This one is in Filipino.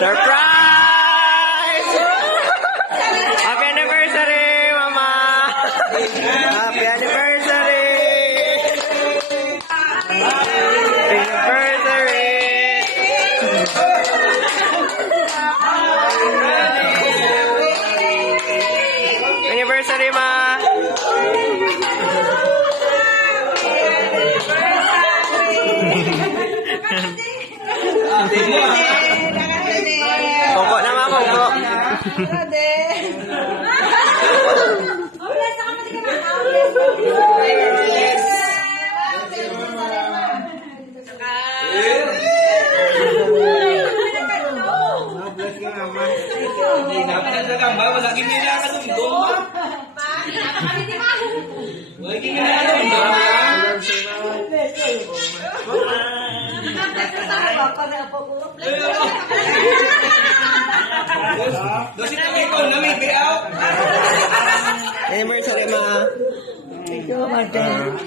Surprise! Happy anniversary, Mama! Happy anniversary! Happy anniversary! Anniversary, Ma! Koko na, Ma, koko. Anniversary, Ma. Thank you, Martin.